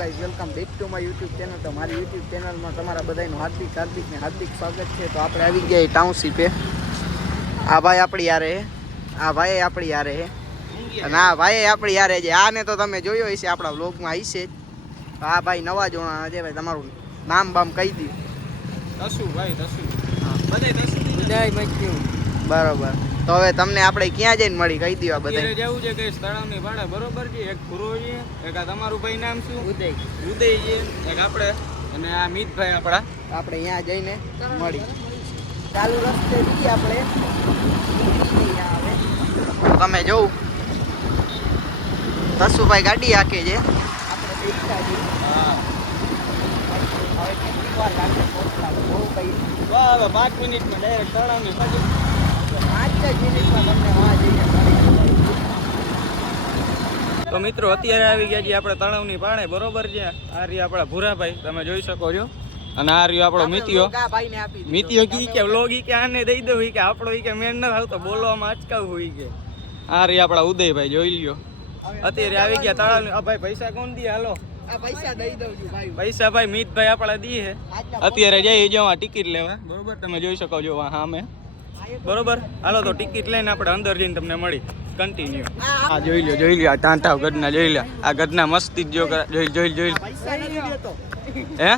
Guys welcome back to my YouTube channel. તો મારી YouTube ચેનલમાં તમારા બધાનું હાર્દિક સ્વાગત છે. તો આપણે આવી ગયા ટાઉનશીપે. આ ભાઈ આપણી યારે હે, આ ભાઈ આપણી યારે હે, અને આ ભાઈ આપણી યારે છે. આને તો તમે જોયો હશે આપણા વ્લોગમાં હશે જ. આ ભાઈ નવા જોણા છે. ભાઈ તમારું નામ બામ કહી દો. દસુ ભાઈ દસુ. હા બધાય મચ્યું. બરોબર. તો હવે તમને આપણે ક્યાં જઈને મળી કહી દો. આ બધા જવું છે કે તળાવની ભાડે બરોબર છે. એક ગુરુ છે, એક આ તમારું ભાઈ નામ શું? ઉદય છે, એક આપણે અને આ મિતભાઈ આપણે અહીંયા જઈને મળી. ચાલુ રસ્તે જઈએ આપણે. તમે જોઉં દસુભાઈ ગાડી હાકે છે. આપણે શીખતા જઈએ. હા બહુ કઈ 5 મિનિટમાં ડાયરેક્ટ તળાવની બાજુ. 5 જ મિનિટમાં તમને વાં જઈને મળી. તો મિત્રો અત્યારે આવી ગયા છીએ આપણે તળાવની પાળે બરોબર છે. આ રહ્યો આપણા ભૂરાભાઈ તમે જોઈ શકો છો, અને આ રહ્યો આપણો મિતિયો કે વ્લોગ કે આને દઈ દઉં કે આપણો કે મેન ન આવતો બોલવામાં અચકાવું હોય કે. આ રહ્યા આપણા ઉદયભાઈ જોઈ લ્યો. અત્યારે આવી ગયા તળાવની. ભાઈ પૈસા કોણ દી? હાલો પૈસા દઈ દઉં છું ભાઈ. પૈસા ભાઈ મિતભાઈ આપણા દી હે. અત્યારે જઈ જવા ટિકિટ લેવા બરોબર. તમે જોઈ શકો છો સામે બરોબર. હાલો તો ટિકિટ લઈને આપણે અંદર જઈને તમને મળી કન્ટિન્યુ. આ જોઈ લ્યો આ ટાંટા ગઢના જોઈ લ્યો. આ ગઢના મસ્તી જો જોઈ હે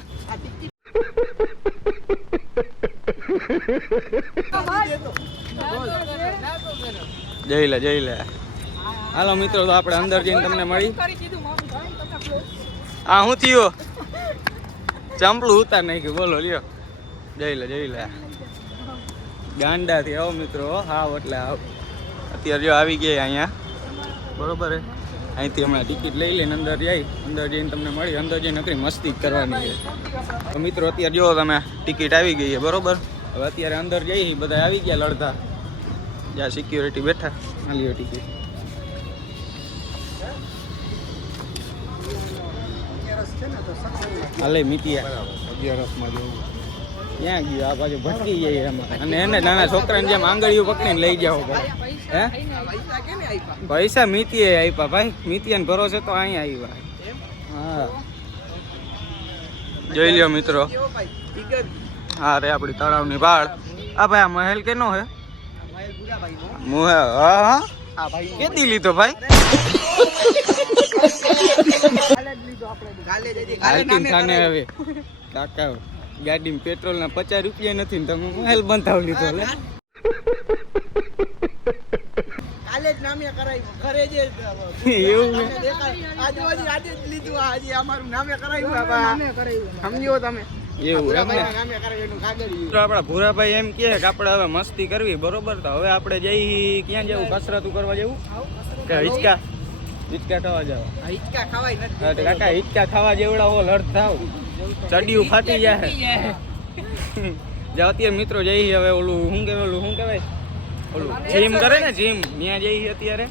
જોઈ લે. હાલો મિત્રો તો આપણે અંદર જઈને તમને મળી. આ શું થયું? ચંપલું ઉતાર નાખ્યું. બોલો લ્યો. જોઈ લે ગાંડા થી આવો મિત્રો. હાવ એટલે આવ. અત્યારે જો આવી ગયા અહીંયા બરોબર હે. અહીંથી હમણાં ટિકિટ લઈ લઈને અંદર જઈને તમને મળી. અંદર જઈને નકરી મસ્તી કરવાની છે. તો મિત્રો અત્યારે જો તમે ટિકિટ આવી ગઈ છે બરોબર. હવે અત્યારે અંદર જઈ બધા આવી ગયા લડતા. જ્યાં સિક્યુરિટી બેઠા. લ્યો ટિકિટ. હાલે મિતિયા 11 માં જવું. ક્યાં ગયો? આ બાજુ ભટકી જાય એમાં. અને એને નાના છોકરાને જેમ આંગળીઓ પકડીને લઈ જાવ હે. પૈસા મિતિએ આપ્યા ભાઈ. મિતિયાને ભરોસે તો અહીંયા આવ્યા. હા જોઈ લ્યો મિત્રો. હા રે આપણી તળાવની ભાળ. આ ભાઈ આ મહેલ કેનો હે? હા કેદી લીધો ભાઈ? હવે કાકા ગાડીમાં પેટ્રોલ ના 50 રૂપિયા નથી ને તમે મહેલ બંધાવ લીધો. કાલે જ નામે કરાવ્યું. ઘરે જે એવું આજે જ લીધું. આજે અમારું નામે કરાવ્યું. સમજો તમે એવું નામે કરાવ્યું કાગળ. આપડા ભૂરાભાઈ એમ કે આપણે હવે મસ્તી કરવી બરોબર. તો હવે આપણે જઈ ક્યાં જવું? કસરત કરવા જવું કે હિચકા ખાવા જવા? હિચકા ખવાય નથી કાકા. હિચકા ખાવા જેવડા હો લડ થાવ ચડિયું ફાટી જાય. અત્યારે મિત્રો જઈ હવે ઓલું શું કહેવાય ઓલું જીમ કરે ને જીમ ત્યાં જઈ અત્યારે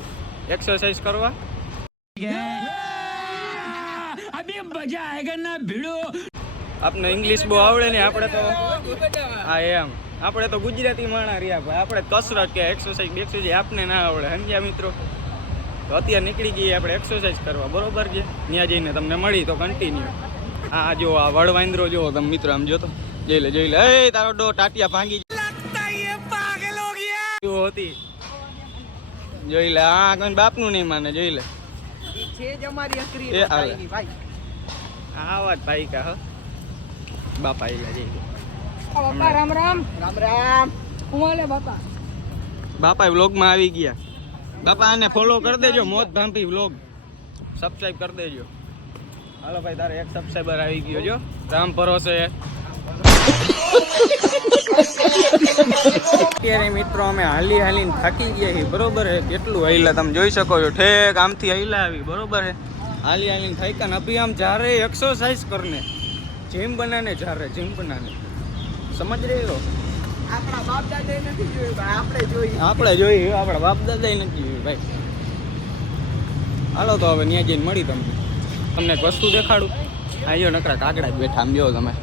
એક્સરસાઇઝ કરવા. આપને ઇંગ્લિશ બહુ આવડે ને. આપણે તો હા એમ આપણે તો ગુજરાતી માણા રહ્યા ભાઈ. આપણે કસરત કે એક્સરસાઇઝ આપને ના આવડે સમજ્યા મિત્રો. તો અત્યારે નીકળી ગઈ આપણે એક્સરસાઇઝ કરવા બરોબર છે. ત્યાં જઈને તમને મળી તો કન્ટિન્યુ. હા જો આ વડવાંદરો જો તમે મિત્રો આમ જો તો જોઈ લે. એ તારો ડો ટાટિયા ભાંગી હતી. જોઈ લે. હા કોઈ બાપનું નહીં માને. જોઈ લે આ વાત ભાઈ કા બાપા બાપા વ્લોગમાં આવી ગયા. બાપા આને ફોલો કરી દેજો. મોત ભાંપી વ્લોગ સબસ્ક્રાઇબ કરી દેજો. હાલો ભાઈ તારે એક સબસ્ક્રાઇબર આવી ગયો જો રામ ભરોસે. અત્યારે મિત્રો અમે હાલીને થાકી ગયા છીએ બરોબર હે. કેટલું હાઈલા તમે જોઈ શકો છો. ઠેક આમથી હાઈલા આવી બરોબર હે. હાલીને થાક્યા ને અભી આમ જારે એક્સરસાઇઝ કરને જીમ બનાને જારે જીમ બનાને સમજ રહ્યો. આપણા બાપ દાદા નથી જોયું ભાઈ. આપણે જોઈ આપણા બાપ દાદા નથી જોયું ભાઈ. હાલો તો હવે ત્યાં જઈને મળી તમને એક વસ્તુ દેખાડું. આ જો નકરા કાગડા જ બેઠા. આમ જો તમે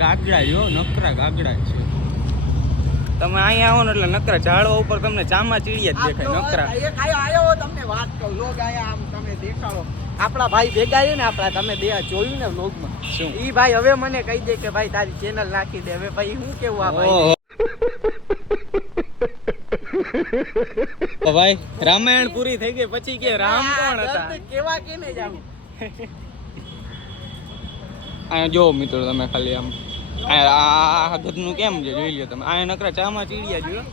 કાગડા જો નકરા કાગડા છે. તમે અહીંયા આવો ને એટલે નકરા ઝાડવા ઉપર તમને ચામા ચીડિયા જ દેખાય નકરા. એક આયો તમને વાત કહું લોગ આયા આમ તમે દેખાડો આપણા ભાઈ ભેગા છે ને આપણા, તમે બે જોયું ને વ્લોગમાં, શું? ઈ ભાઈ હવે મને કહી દે કે ભાઈ તારી ચેનલ નાખી દે. હવે ભાઈ હું કેવું આ ભાઈ? ઓહો. તો ભાઈ રામાયણ પૂરી થઈ ગઈ પછી કે રામ કોણ હતા? કેવા કેને જાવ? આ જો મિત્રો તમે ખાલી આમ આ ગધનું કેમ છે જોઈ લ્યો તમે. આ નકરા ચામાં ચીડિયા જોયો,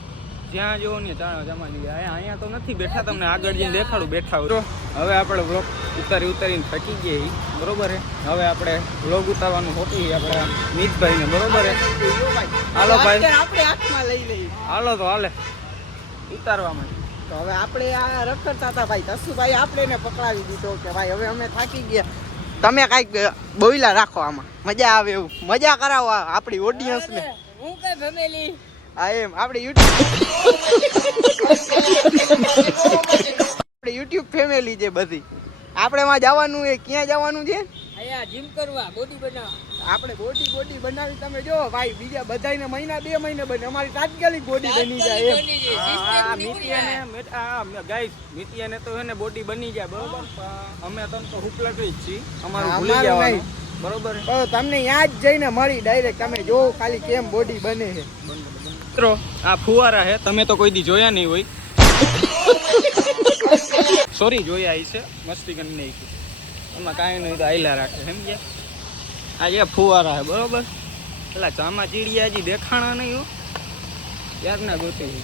જ્યાં જોવો ને ચામાં ચીડિયા. અહીંયા તો નથી બેઠા, તમને આગળ જઈને દેખાડું બેઠા હોય. હવે આપણે વ્લોગ ઉતારીને થકી ગયા બરોબર હે. હવે આપણે વ્લોગ ઉતારવાનું હોતી આપણે મિતભાઈ ને બરોબર હે. હાલો ભાઈ આપણે હાથમાં લઈ લઈએ. હાલો તો હાલે ઉતારવામાં. તો હવે આપણે આ રખડતા હતા ભાઈ તસુભાઈ, આપણે એને પકડાવી દીધો કે ભાઈ હવે અમે થાકી ગયા, તમે કાંઈક બોયલા રાખો, આમાં મજા આવે એવું મજા કરાવો આપણી ઓડિયન્સ ને. હું કઈ ફેમિલી આ એમ આપણી યુટ્યુબ ફેમિલી છે બધી. આપણે માં જવાનું એ ક્યાં જવાનું છે? અહીંયા જીમ કરવા, બોડી બનાવવા. આપણે બોડી બનાવી, તમે જો ભાઈ બીજા બધાને મહિના 2 મહિને બને, અમારી તાત્કાલિક બોડી બની જાય એમ. ગાઈસ મિતિયાને તો એને બોડી બની જાય બરોબર. અમે તમ તો હુકલટી જ છીએ, અમારું ભૂલી જવાનું બરોબર. તમને યાદ જઈને મળી ડાયરેક્ટ, તમે જો ખાલી કેમ બોડી બને છે. મિત્રો આ ફુવારા હે, તમે તો કોઈ દી જોયા નહીં હોય. સોરી જોયા છે, મસ્તી કરી નહીં, એમાં કાંઈ નહીં તો આયલા રાખે સમજ્યા. આ જે ફુવારા હે બરોબર. પેલા ચામાં ચીડિયા હજી દેખાણા નહીં હો, ક્યારના ગોતી.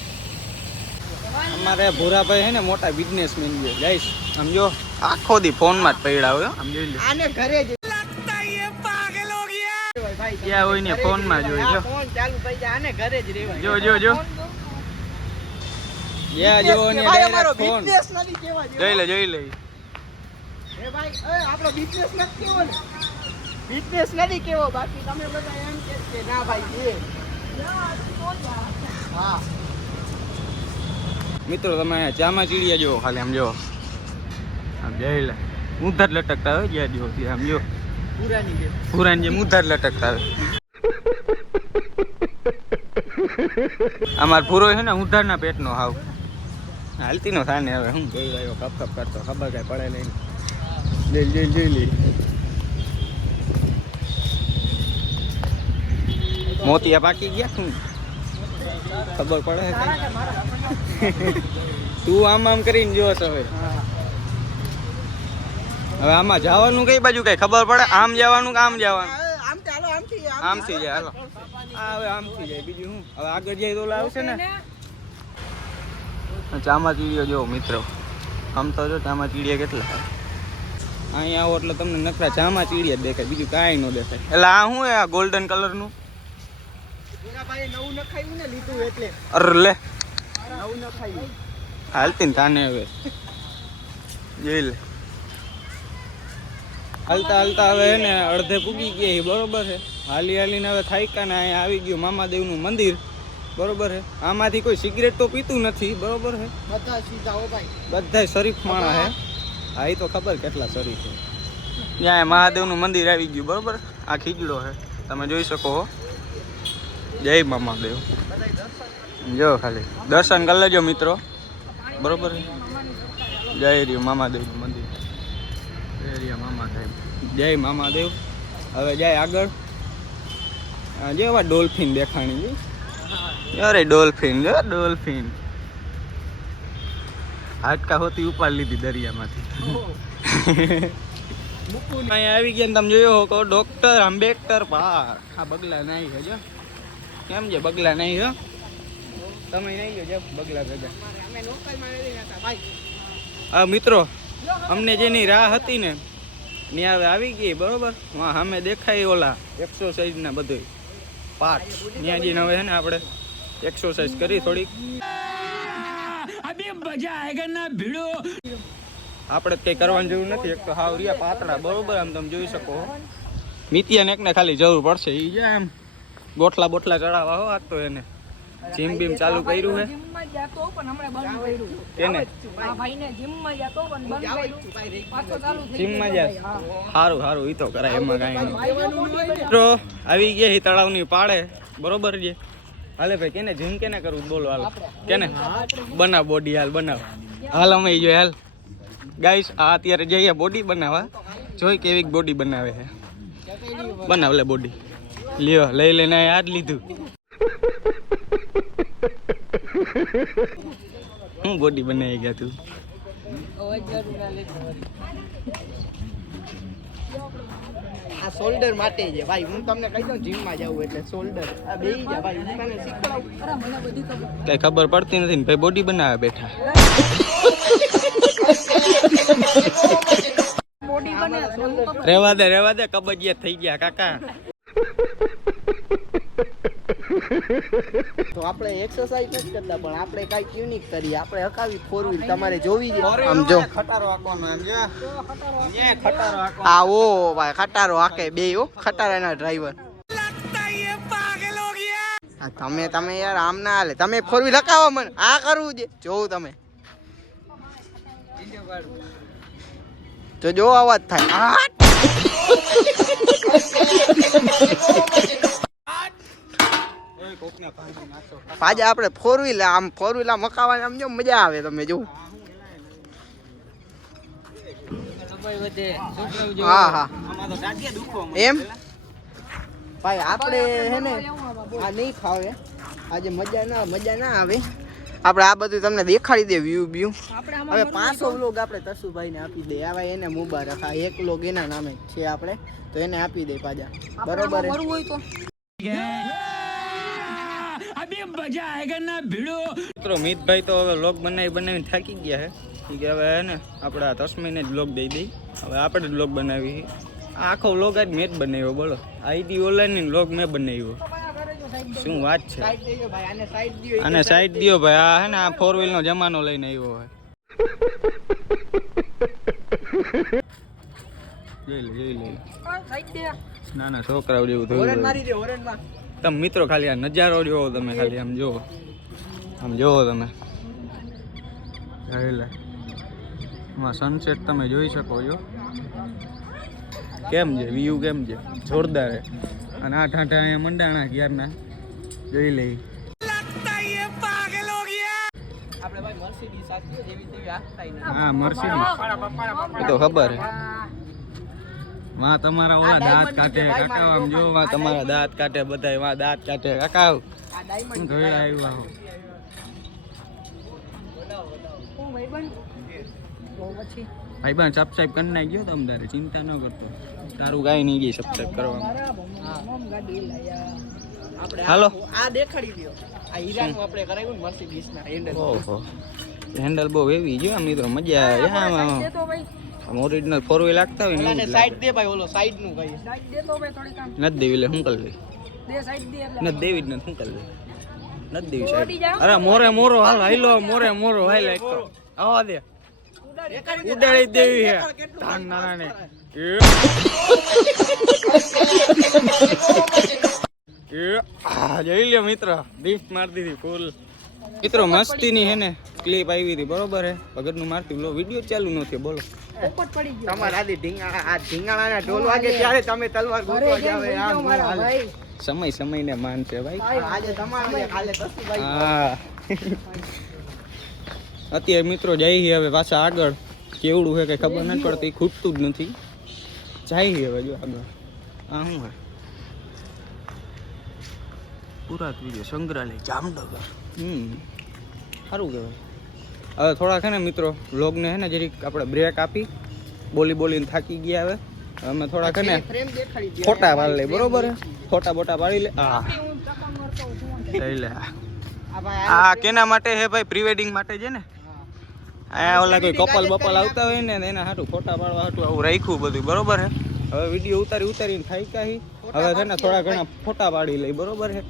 અમારે ભૂરાભાઈ હે ને મોટા બિઝનેસમેન છે ગાઈસ, સમજો આખો દી ફોનમાં જ પડ્યા હોય. આમ જોઈ લો, આને ઘરે જ ક્યાં હોય ને ફોનમાં જોઈ જો. ફોન ચાલુ થઈ જાય, આને ઘરે જ રહેવાય. જો જો ને ડાયરેક્ટ ફોન જોઈ લે. એ ભાઈ આપણો બિઝનેસ નથી કેવો ને, બિઝનેસ નથી કેવો, બાકી તમે બધા એમ કે ના ભાઈ એ. હા મિત્રો તમે ચામાં ચીડિયા જો ખાલી આમ જો, આમ જોઈ લે ઉધાર લટકતા હોય જ્યાં જો આમ જો પુરાની જેમ ઉધાર લટકતા હોય. અમાર પૂરો છે ને ઉધારના પેટનો હાવ હાલતી નો થાય ને. હવે હું જોઈ રહ્યો કપ કરતો, ખબર કઈ પડે નહીં. જોઈ લે મોતિયા પાકી ગયા, શું ખબર પડે? તું આમ કરીને જો છો. હવે આમાં જવાનું કઈ બાજુ કઈ ખબર પડે? આમ જવાનું કે આમ જવાનું? આમથી જાય. હાલો હવે આમથી જાય, બીજું શું? હવે આગળ જાય તો આવશે ને. ચામા ચીડિયો જો મિત્રો, આમ તો જો ચામા ચીડિયા કેટલા. અહીંયા આવો એટલે તમને નકરા ચામા ચીડિયા જ દેખાય, બીજું કાંઈ ન દેખાય. એટલે આ શું આ ગોલ્ડન કલરનું? નવું નખાયું ને લીધું એટલે. અરે લે નવું નખાયું હાલતી ને તાને હવે જોઈ લે. હાલતા હવે ને અડધે પૂગી ગયા બરોબર છે. હાલીને હવે થાક્યા ને અહીંયા આવી ગયું મામાદેવનું મંદિર બરોબર છે. આમાંથી કોઈ સિગરેટ તો પીતું નથી બરોબર છે. બધા સીધા હો ભાઈ, બધા શરીફ માણા હે. હા એ તો ખબર કેટલા શરીફ છે. ત્યાં મહાદેવનું મંદિર આવી ગયું બરોબર. આ ખીજડો છે, તમે જોઈ શકો હો. જય મામાદેવ. જો ખાલી દર્શન કરી લેજો મિત્રો બરોબર. જય રહ્યું મામાદેવનું મંદિર. જય રહ્યા મામાદેવ, જય મામાદેવ. હવે જાય આગળ. જેવા ડોલ્ફિન દેખાણી. અરે ડોલ્ફિન ડોલ્ફિન હાડકા હોતી ઉપાડ લીધી દરિયામાંથી. અહીંયા આવી ગયા તમે જોયો હો ડોક્ટર આંબેડકર પાર્ક. આ બગલા નહીં છે જો, કેમ છે બગલા નહીં હો? તમે નહીં જો બગલા ભેગા. હા મિત્રો, અમને જેની રાહ હતી ને ની હવે આવી ગઈ બરોબર. સામે દેખાય ઓલા એક્સરસાઇઝ ના બધું પાર્ટ. ત્યાં જઈને હવે છે ને આપણે એક્સરસાઇઝ કરી થોડીક. આપણે કઈ કરવાની જરૂર નથી. એક તો હાવ રિયા પાતળા બરોબર. આમ તમે જોઈ શકો. મિતિયાને એકને ખાલી જરૂર પડશે. એ જાય એમ બોટલા ચડાવવા હો. આજ તો એને જીમ બીમ ચાલુ કર્યું હે. કેને જીમમાં જાય? સારું ઈ તો કરાય, એમાં કાંઈ નહીં. મિત્રો આવી ગયા તળાવની પાળે બરોબર છે. હાલે ભાઈ કેને જીમ કેને કરવું બોલો? હાલ કેને બનાવ બોડી, હાલ બનાવ. હાલ અમે જો હાલ ગાઈસ આ અત્યારે જઈએ બોડી બનાવવા. જોઈ કેવી બોડી બનાવે છે. બનાવ લે બોડી. લ્યો લઈ લઈને આ જ લીધું. હું બોડી બનાવી ગયા તું. આ શોલ્ડર માટે છે ભાઈ. હું તમને કહી દઉં જીમમાં જાવું એટલે શોલ્ડર આ બેહી જા ભાઈ. હું તને શીખવાડું. કઈ ખબર પડતી નથી ને ભાઈ બોડી બનાવે બેઠા. રેવા દે કબજિયાત થઈ ગયા કાકા. તો આપણે એક્સરસાઇઝ નથી કરતા પણ આપણે કાંઈક યુનિક કરીએ. આપણે હકાવી ફોર વ્હીલ તમારે જોવી છે. આમ જો ખટારો હાંકવાનો એમ જો. યે ખટારો હાંકવાનો. આ ઓ ભાઈ ખટારો હાકે બે હો ખટારાના ડ્રાઈવર. તમે યાર આમ ના હાલે. તમે ફોર વ્હીલ હકાવો મને આ કરવું છે જોવું તમે. તો જો અવાજ થાય. પાછા આપણે ફોર વ્હીલ આમ મકાવાની આમ જો મજા આવે. તમે જો હા હા એમ ભાઈ આપણે હે ને આ નહીં ખાવે આજે મજા ના આવે. આપણે આ બધું તમને દેખાડી દે વ્યૂ હવે 500 વ્લોગ આપણે તસુભાઈને આપી દે. આવા એને મુબારક. આ એક વ્લોગ એના નામે છે આપણે તો એને આપી દે પાછા. બરોબર મિત્રો મિતભાઈ તો હવે વ્લોગ બનાવીને થાકી ગયા છે કે હવે હે ને આપણે આ તસ્મીને જ વ્લોગ દઈ દઈ. હવે આપણે જ વ્લોગ બનાવી. આખો વ્લોગ આજ મેં જ બનાવ્યો. બોલો આઈડી ઓનલાઈન વ્લોગ મેં બનાવ્યો. શું વાત છે. આને સાઈડ દ્યો ભાઈ. આ હે ને આ ફોર વ્હીલ નો જમાનો લઈને આવ્યો હોય. જોઈ લે ના છોકરાઓ જેવું થયું. તમે મિત્રો ખાલી આ નજારો જોવો. તમે ખાલી આમ જોવો તમે. એમાં સનસેટ તમે જોઈ શકો છો. કેમ છે વ્યૂ કેમ છે જોરદાર. અને આ ઠાઠા અહીંયા મંડાણા ક્યારના જોઈ લઈ. હા મર્સિડીઝ એ તો ખબર હે. માં તમારા ઓલા દાંત કાઢે કાકા. આમ જો માં તમારા દાંત કાઢે બધા. માં દાંત કાઢે કાકા. હું ઘરે આવ્યો ભાઈબંધ સબસ્ક્રાઇબ કરી નાખ્યો તમ તારે ચિંતા ન કરતો. તારું કાંઈ નહીં ગઈ સબસ્ક્રાઇબ કરવાનું. હાલો આ દેખાડી દો. આ હીરાનું આપણે કરાવ્યું ને મર્સિડીઝ ના હેન્ડલ. ઓહો હેન્ડલ બહુ એવી જો મિત્રો મજા આવે. આમ ઓરિજિનલ ફોર વ્હીલ લાગતા હોય ને સાઈડ દે ભાઈ. ઓલો સાઈડ નું કહીએ સાઈડ દે તો ભાઈ થોડી કામ નથી દેવી. એટલે શું કરી લઈ દે સાઈડ દે એટલે નથી દેવી જ નથી શું કરી લઈ નથી દેવી સાઈડ. અરે મોરો હાલ હાઈલો મોરો હાઈલો એક તો આવા દે ઉડાડી દેવી હે ધાન નાના ને. જોઈ લ્યો મિત્ર ડિફ્ટ મારી દીધી ફૂલ. મિત્રો મસ્તીની હે ને ક્લિપ આવી હતી બરોબર હે. ભગતનું મારતી લો વિડીયો ચાલુ નથી. બોલો તમારા આદી ઢીંગાણાના ઢોલ વાગે ત્યારે તમે તલવાર ગોતવા જાવ. સમયને માન છે ભાઈ. આજે તમારે કાલે તસુભાઈ. હા અત્યારે મિત્રો જઈએ હવે પાછા આગળ. કેવડું છે કઈ ખબર નથી પડતી. ખૂટતું જ નથી. જઈએ હવે જો આગળ. આ શું હે પુરાતત્વ સંગ્રહાલય જામનગર. સારું કહેવાય. હવે થોડાક છે ને મિત્રો વ્લોગને છે ને જરીક આપણે બ્રેક આપી. બોલીને થાકી ગયા હવે. અમે થોડાક છે ને ફોટા પાડી લઈએ બરોબર હે. ફોટા બોટા પાડી લે. હા લઈ લે. આ કેના માટે હે ભાઈ? પ્રી વેડિંગ માટે છે ને. આ ઓલા કોઈ કપલ બપલ આવતા હોય ને એના હાટું ફોટા પાડવા હાટું આવું રાખ્યું બધું બરોબર હે. હવે વિડીયો ઉતારીને થાક્યા હી. હવે છે ને થોડા ઘણા ફોટા પાડી લઈ બરોબર હે.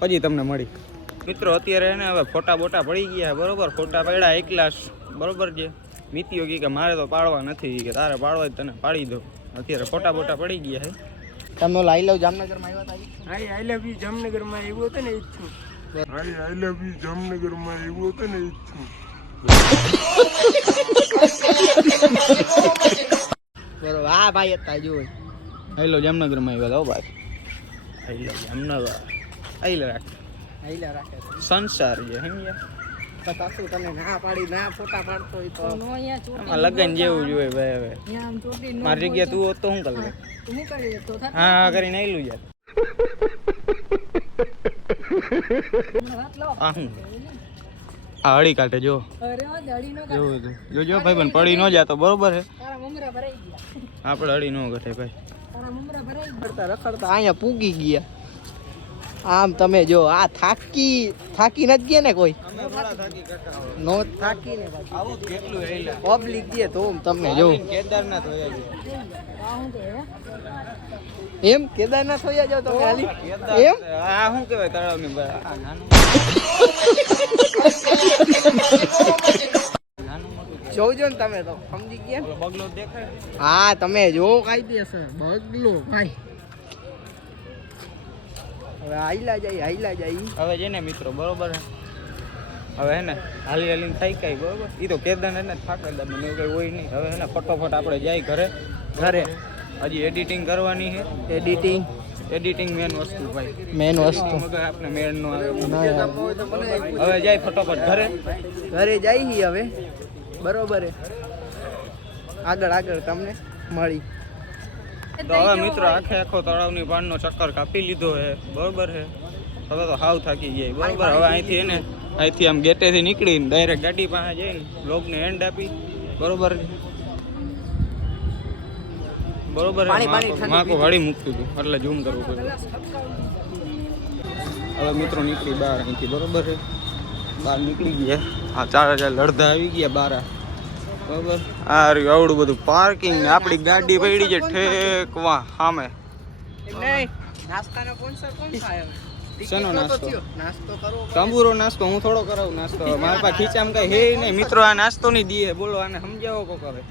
પછી તમને મળી મિત્રો. અત્યારે એને હવે ફોટા બોટા પડી ગયા બરોબર. ફોટા પડ્યા એકલા બરોબર છે. મિતિયો કે મારે તો પાડવા નથી કે તારે પાડવા જ તને પાડી દો. અત્યારે ફોટા બોટા પડી ગયા હે. તમે આઈ લવ જામનગરમાં આવ્યા હતા? આઈ લવ યુ જામનગરમાં આવ્યો હતો ને ઈચ્છું. આઈ લવ યુ જામનગરમાં આવ્યો હતો ને ઈચ્છું. બરોબર. હા ભાઈ હતા જોઈ. આઈ લવ જામનગરમાં આવ્યા હતા ભાઈ. આઈ લવ જામનગર. આઈ લવ રાખે આઈલા રાખે સંસાર છે સમજ્યા. તો તાસુ તને ના પાડી ના ફોટા પાડતો હોય તો આમાં લગન જેવું જ હોય ભાઈ. હવે મારી જગ્યાએ તું હોત તો શું કરે? હા હા કરીને આયલું યાર. આ શું? આ હળી કાઢે જો. જોજો ભાઈ પણ પડી ન જાતો બરોબર છે. આપણે હળી ન ઘટે ભાઈ. રખડતા અહીંયા પૂગી ગયા. આમ તમે જો આ થાકી નથી ગયા ને કોઈ નો થાકી ને આવું કેટલું હેલા પબ્લિક દે તો તમને જો કેદારનાથ હોયા છે. એમ કેદારનાથ હોયા જાવ તમે હાલી એમ આ શું કહેવાય તળાવની બહાર? આ નાનું જોજો ને તમે તો સમજી ગયા ઓલો બગલો દેખાય. હા તમે જો કાયદેસર બગલો ભાઈ. હવે હાઈલા જાય હવે છે ને મિત્રો બરોબર છે. હવે હે ને હાલી હાલીને થઈ કઈ બરોબર. એ તો કેદારનાથ ને થાકેલા મને એવું કઈ હોય નહીં. હવે હે ને ફટોફટ આપણે જાય ઘરે. હજી એડિટિંગ કરવાની છે. એડિટિંગ મેન વસ્તુ ભાઈ. મેન વસ્તુ મગર આપણે મેળ નો આવે. હવે જાય ફટોફટ ઘરે જાય હવે બરોબર હે. આગળ તમને મળી. તો હવે મિત્રો આખો તળાવની પાણીનો ચક્કર કાપી લીધો છે બરોબર છે. હવે તો હાવ થાકી જાય બરોબર. હવે અહીંથી આમ ગેટેથી નીકળીને ડાયરેક્ટ ગાડી પાસે જઈને બ્લોગને એન્ડ આપી બરોબર માકો વાળી મૂકતું હતું એટલે ઝૂમ કરવું પડ્યું. હવે મિત્રો નીકળી બહાર અહીંથી બરોબર છે. બહાર નીકળી ગયા. આ 4000 અડધા આવી ગયા બહાર બરોબર. આ રહ્યું આવડું બધું પાર્કિંગ ને આપણી ગાડી પડી છે ઠેકવા સામે. શેનો નાસ્તો? તંબુરો નાસ્તો હું થોડો કરાવું નાસ્તો. મારા પાસે ખીચામાં કઈ હે નહીં મિત્રો. આ નાસ્તો નહીં દીએ બોલો આને સમજાવો કોક. હવે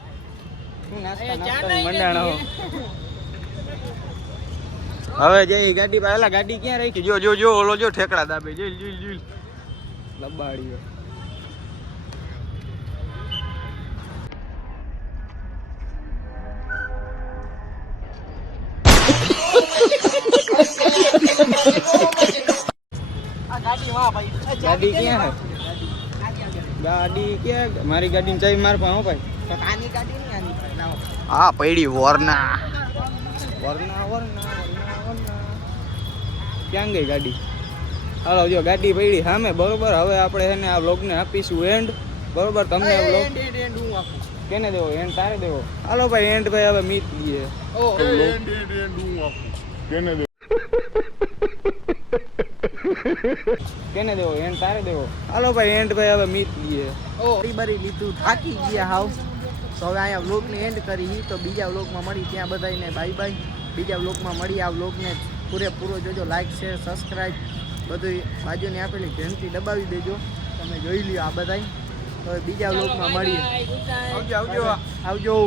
શું નાસ્તા મંડાણા હો. હવે જઈ ગાડી પહેલા ગાડી ક્યાં રાખી? જો ઓલો જો ઠેકડા દાબે જોઈ લબાડી. ગાડી ક્યાં હે? ગાડી ક્યાં? મારી ગાડીની ચાવી માર પાસે હો ભાઈ. હા પડી વરના ક્યાં ગઈ ગાડી? હાલો જો ગાડી પડી સામે બરોબર. હવે આપણે એને આ વ્લોગને આપીશું એન્ડ બરોબર. તમને આ વ્લોગ કેને દેવો? એન્ડ તારે દેવો. હાલો ભાઈ એન્ડ ભાઈ હવે મીટ દઈએ. કેને દેવો? એન્ડ તારે દેવો. હાલો ભાઈ એન્ડ ભાઈ હવે મીટ દઈએ. બરી લીધું થાકી ગયા હાવ. તો હવે અહીંયા વ્લોગને એન્ડ કરી. તો બીજા વ્લોગમાં મળી ત્યાં બધાને બાય બાય. બીજા વ્લોગમાં મળી. આ વ્લોગને પૂરેપૂરો જોજો. લાઈક શેર સબસ્ક્રાઈબ બધું બાજુની આપેલી ઘંટી દબાવી દેજો. તમે જોઈ લ્યો આ બધાય. તો બીજા વ્લોગમાં મળીએ. આવજો.